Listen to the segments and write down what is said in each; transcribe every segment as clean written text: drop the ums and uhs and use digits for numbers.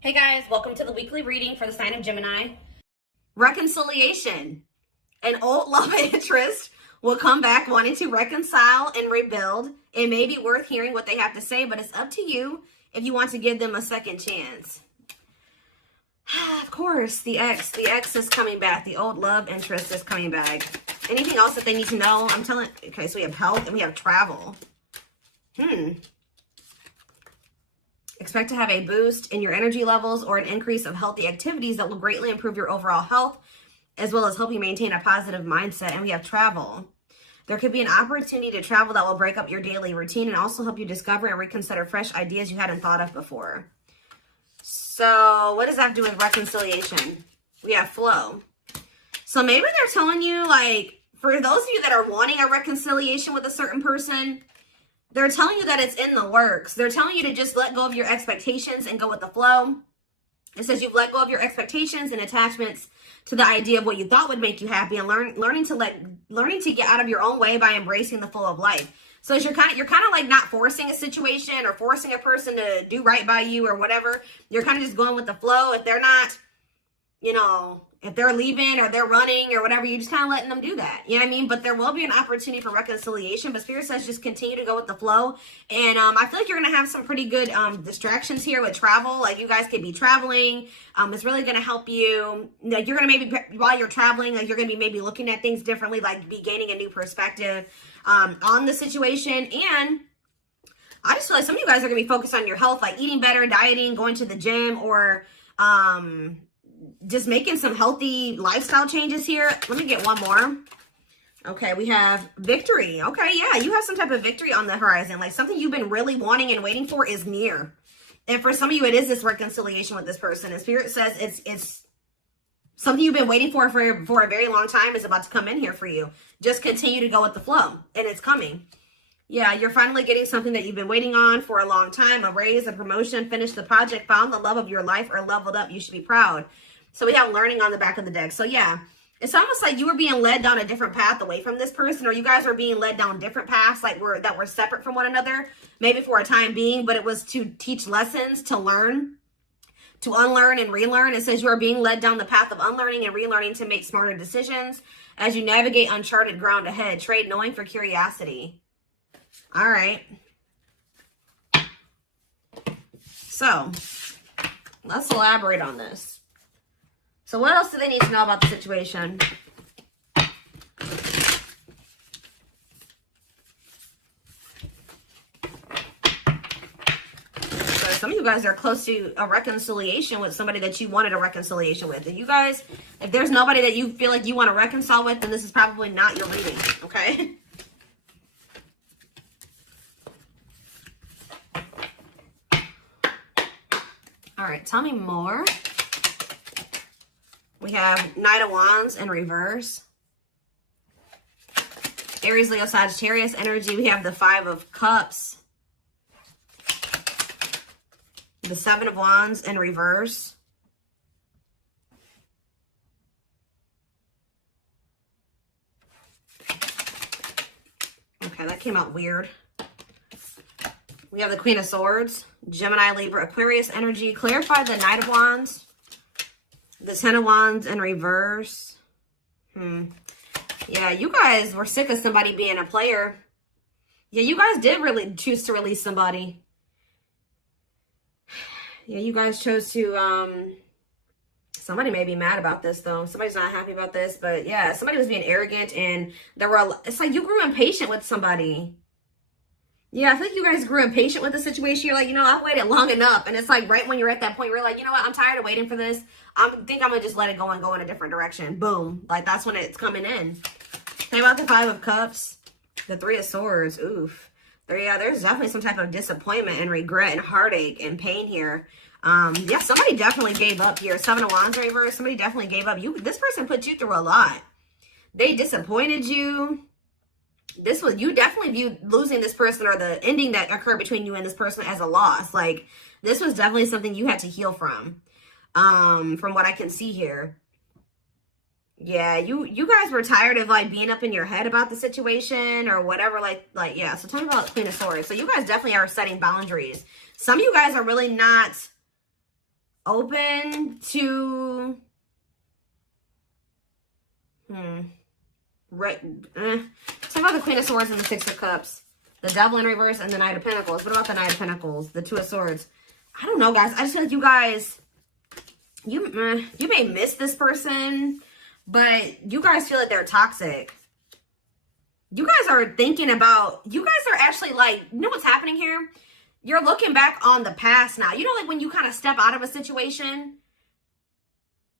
Hey guys, welcome to the weekly reading for the sign of Gemini. Reconciliation. An old love interest will come back wanting to reconcile and rebuild. It may be worth hearing what they have to say, but it's up to you if you want to give them a second chance. Of course, the ex is coming back. The old love interest is coming back. Anything else that they need to know? Okay, so we have health and we have travel. Expect to have a boost in your energy levels or an increase of healthy activities that will greatly improve your overall health, as well as help you maintain a positive mindset. And we have travel. There could be an opportunity to travel that will break up your daily routine and also help you discover and reconsider fresh ideas you hadn't thought of before. So what does that have to do with reconciliation? We have flow. So maybe they're telling you, like, for those of you that are wanting a reconciliation with a certain person, they're telling you that it's in the works. They're telling you to just let go of your expectations and go with the flow. It says you've let go of your expectations and attachments to the idea of what you thought would make you happy, and learning to get out of your own way by embracing the flow of life. So you're kind of like not forcing a situation or forcing a person to do right by you or whatever. You're kind of just going with the flow. If they're not, if they're leaving or they're running or whatever, you're just kind of letting them do that. You know what I mean? But there will be an opportunity for reconciliation. But Spirit says just continue to go with the flow. And I feel like you're going to have some pretty good distractions here with travel. Like, you guys could be traveling. It's really going to help you. Like, you're going to maybe, while you're traveling, like, you're going to be maybe looking at things differently, like be gaining a new perspective on the situation. And I just feel like some of you guys are going to be focused on your health, like eating better, dieting, going to the gym, or just making some healthy lifestyle changes here. Let me get one more. Okay, we have victory. Okay, yeah, you have some type of victory on the horizon. Like, something you've been really wanting and waiting for is near. And for some of you, it is this reconciliation with this person. And Spirit says it's something you've been waiting for a very long time is about to come in here for you. Just continue to go with the flow, and it's coming. Yeah, you're finally getting something that you've been waiting on for a long time. A raise, a promotion, finished the project, found the love of your life, or leveled up. You should be proud. So we have learning on the back of the deck. So yeah, it's almost like you were being led down a different path away from this person, or you guys were being led down different paths, like that were separate from one another, maybe for a time being, but it was to teach lessons, to learn, to unlearn and relearn. It says you are being led down the path of unlearning and relearning to make smarter decisions as you navigate uncharted ground ahead. Trade knowing for curiosity. All right. So let's elaborate on this. So what else do they need to know about the situation? So some of you guys are close to a reconciliation with somebody that you wanted a reconciliation with. If there's nobody that you feel like you want to reconcile with, then this is probably not your reading, okay? All right, tell me more. We have Knight of Wands in reverse. Aries, Leo, Sagittarius energy. We have the Five of Cups. The Seven of Wands in reverse. Okay, that came out weird. We have the Queen of Swords. Gemini, Libra, Aquarius energy. Clarify the Knight of Wands. The Ten of Wands in reverse. Yeah, you guys were sick of somebody being a player. Yeah, you guys did really choose to release somebody. Yeah, you guys chose to, somebody may be mad about this, though. Somebody's not happy about this, but yeah, somebody was being arrogant, and it's like you grew impatient with somebody. Yeah, I think you guys grew impatient with the situation. You're like, I've waited long enough. And it's like right when you're at that point, you're like, you know what? I'm tired of waiting for this. I think I'm going to just let it go and go in a different direction. Boom. Like, that's when it's coming in. Think about the Five of Cups. The Three of Swords. Oof. There's definitely some type of disappointment and regret and heartache and pain here. Yeah, somebody definitely gave up here. Seven of Wands reverse. Somebody definitely gave up. This person put you through a lot. They disappointed you. You definitely viewed losing this person, or the ending that occurred between you and this person, as a loss. Like, this was definitely something you had to heal from what I can see here. Yeah, you guys were tired of, like, being up in your head about the situation or whatever. Like yeah. So tell me about Queen of Swords. So you guys definitely are setting boundaries. Some of you guys are really not open to right. Talk about the Queen of Swords and the Six of Cups, the Devil in reverse, and the Knight of Pentacles. What about the Knight of Pentacles, the Two of Swords? I don't know, guys. I just feel like you guys, you may miss this person, but you guys feel like they're toxic. You guys are thinking about, you guys are actually like, you know what's happening here? You're looking back on the past now. You know, like when you kind of step out of a situation,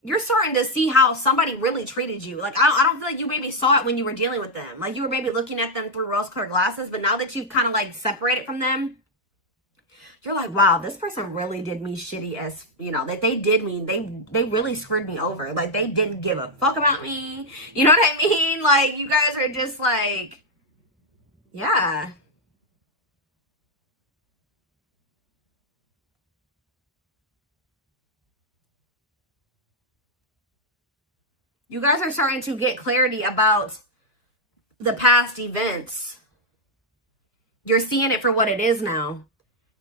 you're starting to see how somebody really treated you. Like, I don't feel like you maybe saw it when you were dealing with them. Like, you were maybe looking at them through rose-colored glasses, but now that you've kind of, like, separated from them, you're like, wow, this person really did me shitty as, you know, that they did me. They really screwed me over. Like, they didn't give a fuck about me. You know what I mean? Like, you guys are just like, yeah. You guys are starting to get clarity about the past events. You're seeing it for what it is now.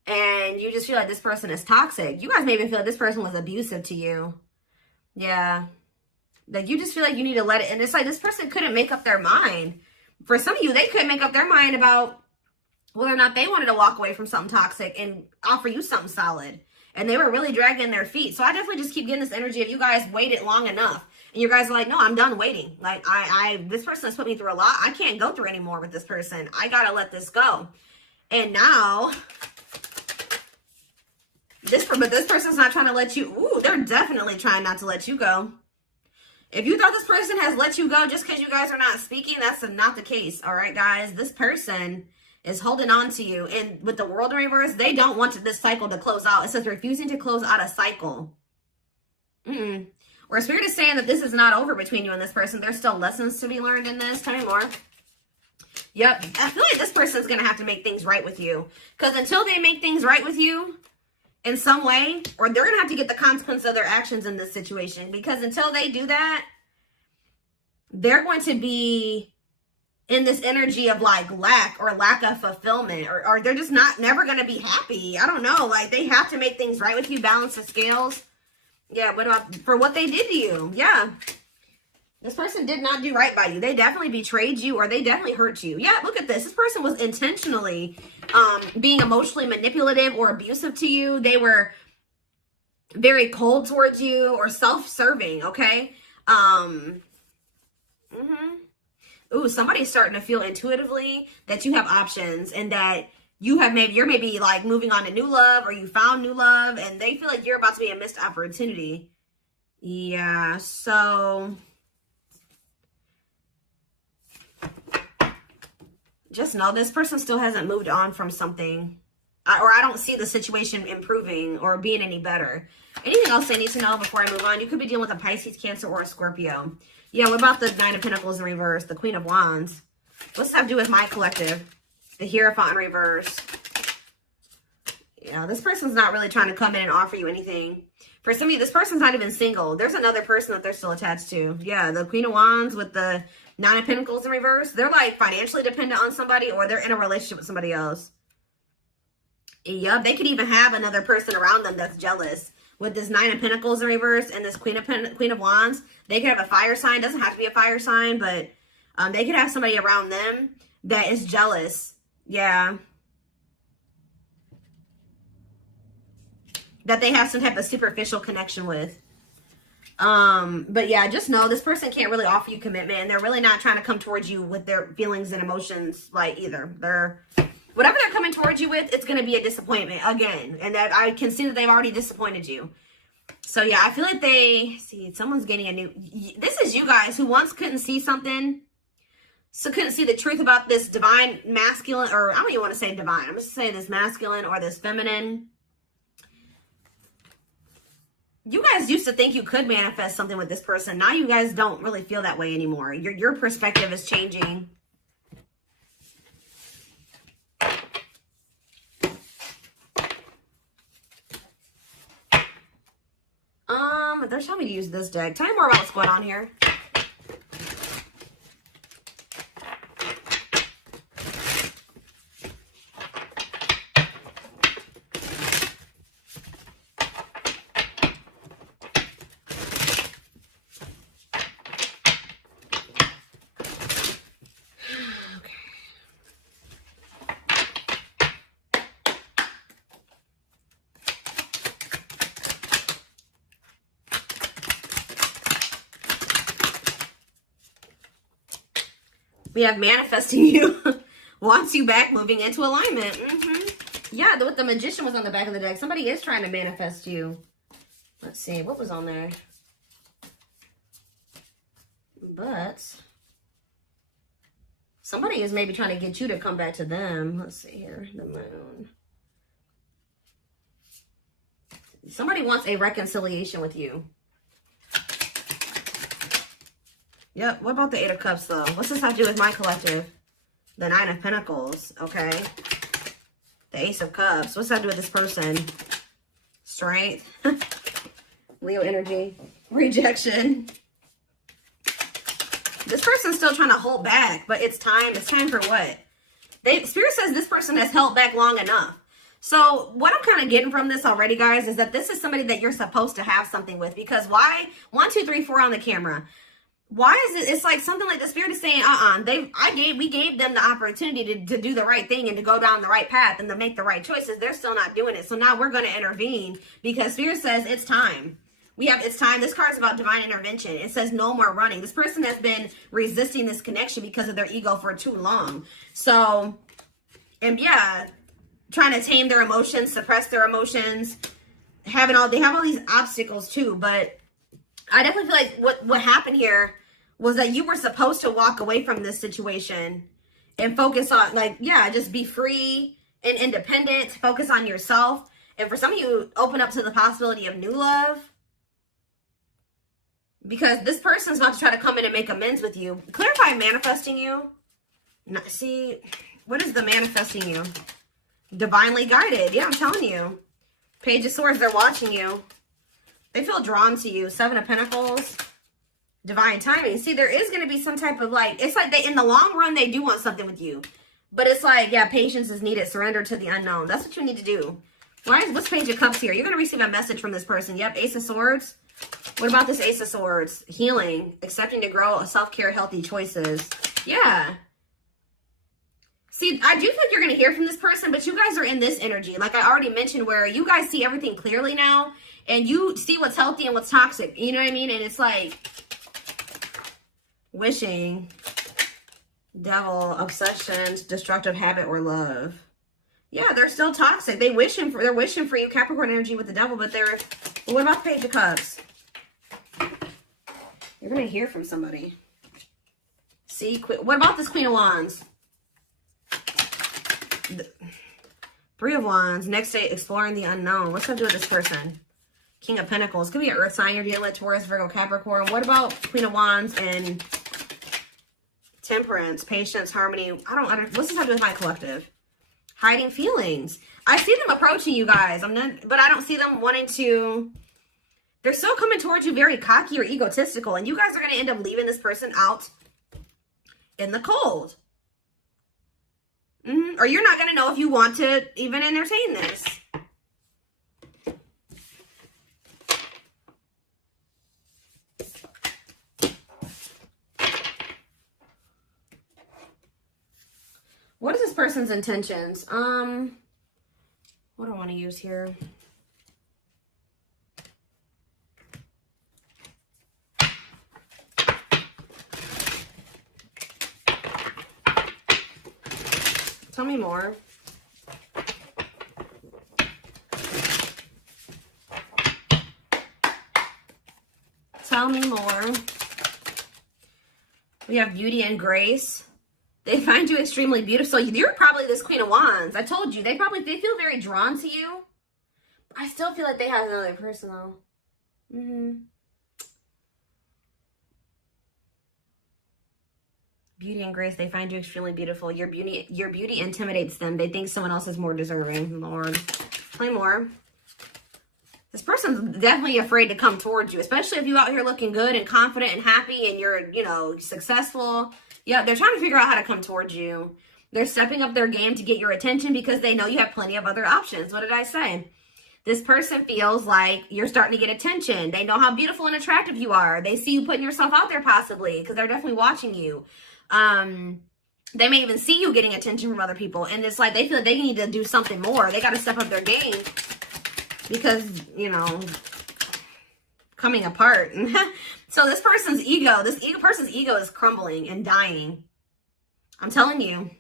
And you just feel like this person is toxic. You guys maybe feel like this person was abusive to you. Yeah. Like you just feel like you need to let it. And it's like this person couldn't make up their mind. For some of you, they couldn't make up their mind about whether or not they wanted to walk away from something toxic and offer you something solid. And they were really dragging their feet. So I definitely just keep getting this energy of you guys waited long enough. And you guys are like, no, I'm done waiting. Like, this person has put me through a lot. I can't go through anymore with this person. I got to let this go. And now, this person's not trying to let you, ooh, they're definitely trying not to let you go. If you thought this person has let you go just because you guys are not speaking, that's not the case. All right, guys, this person is holding on to you. And with the World in reverse, they don't want this cycle to close out. It says refusing to close out a cycle. Or Spirit is saying that this is not over between you and this person. There's still lessons to be learned in this. Tell me more. Yep. I feel like this person's going to have to make things right with you. Because until they make things right with you in some way, or they're going to have to get the consequence of their actions in this situation. Because until they do that, they're going to be in this energy of like lack of fulfillment. Or they're just never going to be happy. I don't know. Like they have to make things right with you. Balance the scales. Yeah, what about for what they did to you? Yeah. This person did not do right by you. They definitely betrayed you or they definitely hurt you. Yeah, look at this. This person was intentionally being emotionally manipulative or abusive to you. They were very cold towards you or self-serving, okay? Ooh, somebody's starting to feel intuitively that you have options and that you're maybe like moving on to new love or you found new love and they feel like you're about to be a missed opportunity. Yeah, so just know this person still hasn't moved on from something or I don't see the situation improving or being any better. Anything else I need to know before I move on? You could be dealing with a Pisces, Cancer, or a Scorpio. Yeah, what about the Nine of Pentacles in reverse, the Queen of Wands? What's that have to do with my collective? The Hierophant in reverse. Yeah, this person's not really trying to come in and offer you anything. For some of you, this person's not even single. There's another person that they're still attached to. Yeah, the Queen of Wands with the Nine of Pentacles in reverse. They're like financially dependent on somebody or they're in a relationship with somebody else. Yep, they could even have another person around them that's jealous. With this Nine of Pentacles in reverse and this Queen of Wands, they could have a fire sign. Doesn't have to be a fire sign, but they could have somebody around them that is jealous. Yeah. That they have some type of superficial connection with. But yeah, just know this person can't really offer you commitment and they're really not trying to come towards you with their feelings and emotions like either. Whatever they're coming towards you with, it's going to be a disappointment again. And that I can see that they've already disappointed you. So yeah, I feel like someone's getting this is you guys who once couldn't see something. So couldn't see the truth about this divine masculine, or I don't even want to say divine. I'm just saying this masculine or this feminine. You guys used to think you could manifest something with this person. Now you guys don't really feel that way anymore. Your perspective is changing. They're telling me to use this deck. Tell me more about what's going on here. We have manifesting you. Wants you back, moving into alignment. Yeah, with the Magician was on the back of the deck. Somebody is trying to manifest you. Let's see. What was on there? But somebody is maybe trying to get you to come back to them. Let's see here. The Moon. Somebody wants a reconciliation with you. Yep. What about the Eight of Cups, though? What's this have to do with my collective? The Nine of Pentacles. Okay. The Ace of Cups. What's that to do with this person? Strength. Leo energy. Rejection. This person's still trying to hold back, but it's time. It's time for what? Spirit says this person has held back long enough. So what I'm kind of getting from this already, guys, is that this is somebody that you're supposed to have something with. Because why? 1, 2, 3, 4 on the camera. Why is it? It's like something like the Spirit is saying, we gave them the opportunity to do the right thing and to go down the right path and to make the right choices. They're still not doing it. So now we're going to intervene because Spirit says it's time. It's time. This card's about divine intervention. It says no more running. This person has been resisting this connection because of their ego for too long. So, and yeah, trying to tame their emotions, suppress their emotions, they have all these obstacles too. But I definitely feel like what happened here was that you were supposed to walk away from this situation and focus on, just be free and independent, focus on yourself. And for some of you, open up to the possibility of new love. Because this person's about to try to come in and make amends with you. Clarify manifesting you. See, what is the manifesting you? Divinely guided. Yeah, I'm telling you. Page of Swords, they're watching you. They feel drawn to you. Seven of Pentacles. Divine timing. See, there is going to be some type of it's like in the long run, they do want something with you. But it's like, yeah, patience is needed. Surrender to the unknown. That's what you need to do. What's Page of Cups here? You're going to receive a message from this person. Yep, Ace of Swords. What about this Ace of Swords? Healing, accepting to grow, self-care, healthy choices. Yeah. See, I do think you're going to hear from this person, but you guys are in this energy. Like I already mentioned, where you guys see everything clearly now, and you see what's healthy and what's toxic. You know what I mean? And it's like wishing, devil, obsessions, destructive habit, or love. Yeah, they're still toxic. They're wishing for you, Capricorn energy with the devil, but what about the Page of Cups? You're going to hear from somebody. See, what about this Queen of Wands? Three of Wands. Next day, exploring the unknown. What's that do with this person? King of Pentacles. Could be an earth sign you're dealing with, Taurus, Virgo, Capricorn. What about Queen of Wands and Temperance, patience, harmony? What's this have to do with my collective? Hiding feelings. I see them approaching you guys. But I don't see them wanting to. They're still coming towards you very cocky or egotistical. And you guys are going to end up leaving this person out in the cold. Or you're not going to know if you want to even entertain this. What is this person's intentions? What do I want to use here? Tell me more. Tell me more. We have beauty and grace. They find you extremely beautiful. So you're probably this Queen of Wands. I told you. They feel very drawn to you. I still feel like they have another person though. Beauty and grace. They find you extremely beautiful. Your beauty intimidates them. They think someone else is more deserving. Lord. Play more. This person's definitely afraid to come towards you, especially if you're out here looking good and confident and happy and you're, successful. Yeah, they're trying to figure out how to come towards you. They're stepping up their game to get your attention because they know you have plenty of other options. What did I say? This person feels like you're starting to get attention. They know how beautiful and attractive you are. They see you putting yourself out there possibly because they're definitely watching you. They may even see you getting attention from other people. And it's like they feel like they need to do something more. They got to step up their game because, coming apart. So this person's ego is crumbling and dying. I'm telling you.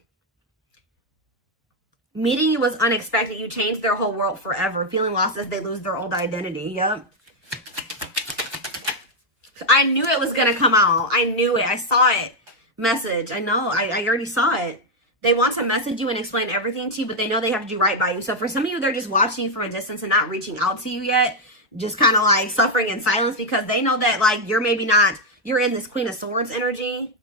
Meeting you was unexpected. You changed their whole world forever. Feeling lost as they lose their old identity. Yep. I knew it was going to come out. I knew it. I saw it. Message. I know. I already saw it. They want to message you and explain everything to you, but they know they have to do right by you. So for some of you, they're just watching you from a distance and not reaching out to you yet. Just kind of like suffering in silence because they know that like you're maybe not, you're in this Queen of Swords energy.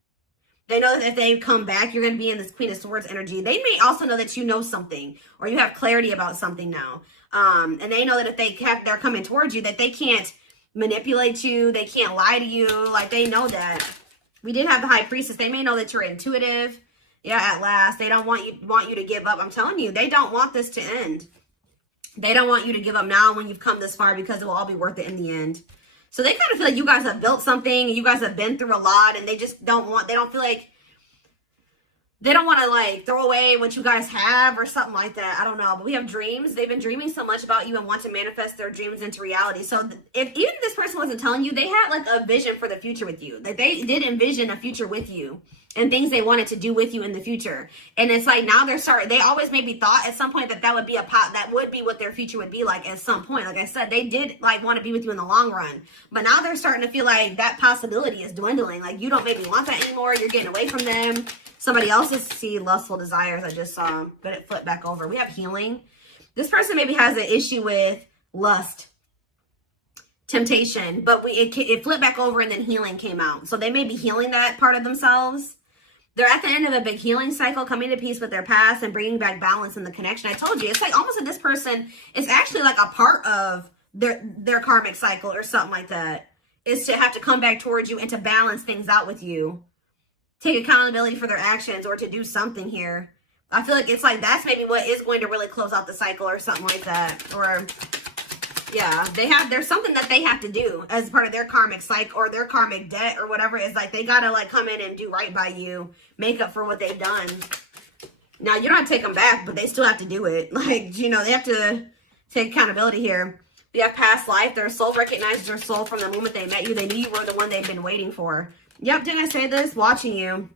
They know that if they come back, you're going to be in this Queen of Swords energy. They may also know that you know something or you have clarity about something now. And they know that if they're coming towards you, that they can't manipulate you. They can't lie to you. Like they know that. We did have the High Priestess. They may know that you're intuitive. Yeah, at last. They don't want you to give up. I'm telling you, they don't want this to end. They don't want you to give up now when you've come this far because it will all be worth it in the end. So they kind of feel like you guys have built something, and you guys have been through a lot, and they just don't want to like throw away what you guys have or something like that. I don't know, but we have dreams. They've been dreaming so much about you and want to manifest their dreams into reality. So if even this person wasn't telling you, they had like a vision for the future with you. Like they did envision a future with you and things they wanted to do with you in the future. And it's like now they always maybe thought at some point that would be that would be what their future would be like at some point. Like I said, they did like want to be with you in the long run, but now they're starting to feel like that possibility is dwindling. Like you don't maybe want that anymore. You're getting away from them. Somebody else's lustful desires I just saw, but it flipped back over. We have healing. This person maybe has an issue with lust, temptation, but it flipped back over and then healing came out. So they may be healing that part of themselves. They're at the end of a big healing cycle, coming to peace with their past and bringing back balance in the connection. I told you, it's like almost that this person is actually like a part of their karmic cycle or something like that, is to have to come back towards you and to balance things out with you. Take accountability for their actions or to do something here. I feel like it's like that's maybe what is going to really close out the cycle or something like that. Or yeah, there's something that they have to do as part of their karmic cycle or their karmic debt or whatever. Is like they gotta like come in and do right by you, make up for what they've done. Now you don't have to take them back, but they still have to do it. Like, you know, they have to take accountability here. They have past life. Their soul recognizes their soul from the moment they met you. They knew you were the one they've been waiting for. Yep, didn't I say this? Watching you.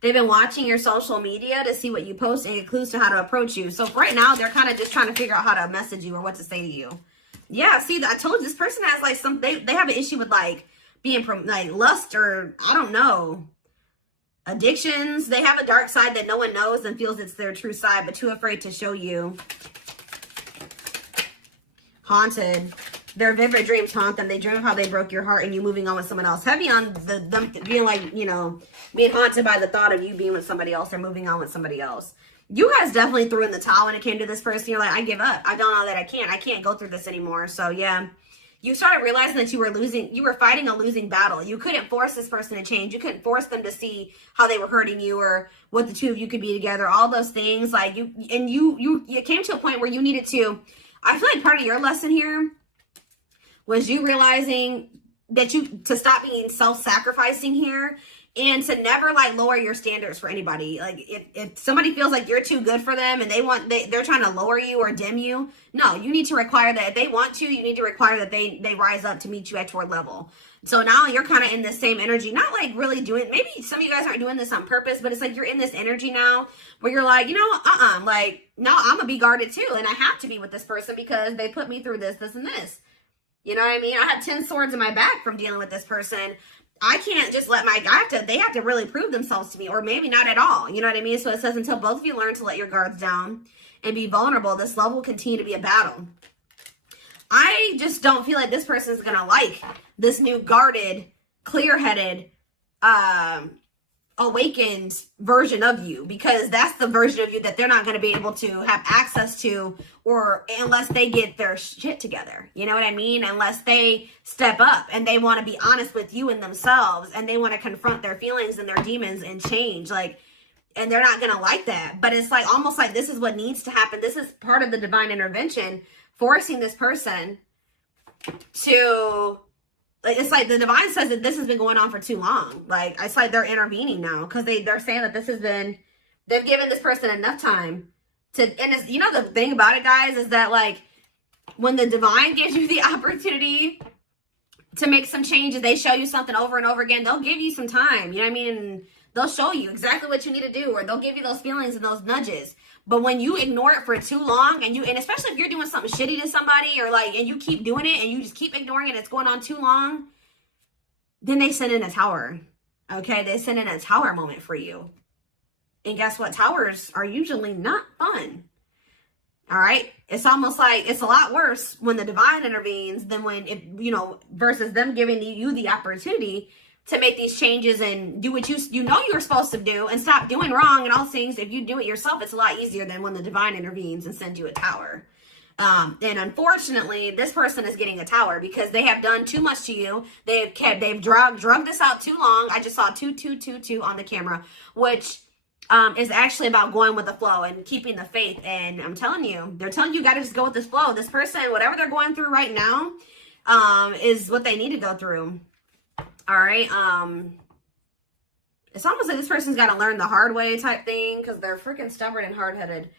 They've been watching your social media to see what you post and get clues to how to approach you. So right now, they're kind of just trying to figure out how to message you or what to say to you. Yeah, see, I told you this person has like they have an issue with like being like lust or I don't know, addictions. They have a dark side that no one knows and feels it's their true side, but too afraid to show you. Haunted. Their vivid dreams haunt them. They dream of how they broke your heart and you moving on with someone else. Heavy on them being like, you know, being haunted by the thought of you being with somebody else or moving on with somebody else. You guys definitely threw in the towel when it came to this person. You're like, I give up. I don't know that I can't go through this anymore. So yeah, you started realizing that you were fighting a losing battle. You couldn't force this person to change. You couldn't force them to see how they were hurting you or what the two of you could be together. All those things like you came to a point where you needed to, I feel like part of your lesson here was you realizing that to stop being self-sacrificing here and to never like lower your standards for anybody. Like if somebody feels like you're too good for them and they're trying to lower you or dim you, no, you need to require that if they want to, you need to require that they rise up to meet you at your level. So now you're kind of in this same energy, not like really doing, maybe some of you guys aren't doing this on purpose, but it's like you're in this energy now where you're like, you know, like now I'm gonna be guarded too. And I have to be with this person because they put me through this, and this. You know what I mean? I have 10 swords in my back from dealing with this person. I can't just let they have to really prove themselves to me, or maybe not at all. You know what I mean? So it says, until both of you learn to let your guards down and be vulnerable, this love will continue to be a battle. I just don't feel like this person is going to like this new guarded, clear-headed, awakened version of you, because that's the version of you that they're not going to be able to have access to, or unless they get their shit together. You know what I mean? Unless they step up and they want to be honest with you and themselves, and they want to confront their feelings and their demons and change, like, and they're not going to like that. But it's like almost like this is what needs to happen. This is part of the divine intervention, forcing this person to, like, it's like the divine says that this has been going on for too long. Like, it's like they're intervening now because they're saying that they've given this person enough time to, and it's, you know, the thing about it, guys, is that like when the divine gives you the opportunity to make some changes, they show you something over and over again, they'll give you some time, you know what I mean? And They'll show you exactly what you need to do, or they'll give you those feelings and those nudges. But when you ignore it for too long, and especially if you're doing something shitty to somebody, or like, and you keep doing it and you just keep ignoring it, it's going on too long, then they send in a tower. Okay, they send in a tower moment for you. And guess what? Towers are usually not fun. All right. It's almost like it's a lot worse when the divine intervenes than when it, versus them giving you the opportunity to make these changes and do what you know you're supposed to do and stop doing wrong and all things. If you do it yourself, it's a lot easier than when the divine intervenes and sends you a tower. And unfortunately, this person is getting a tower because they have done too much to you. They've drugged this out too long. I just saw 2222 on the camera, which is actually about going with the flow and keeping the faith. And I'm telling you, they're telling you got to just go with this flow. This person, whatever they're going through right now, is what they need to go through. All right. It's almost like this person's got to learn the hard way type thing because they're freaking stubborn and hard-headed.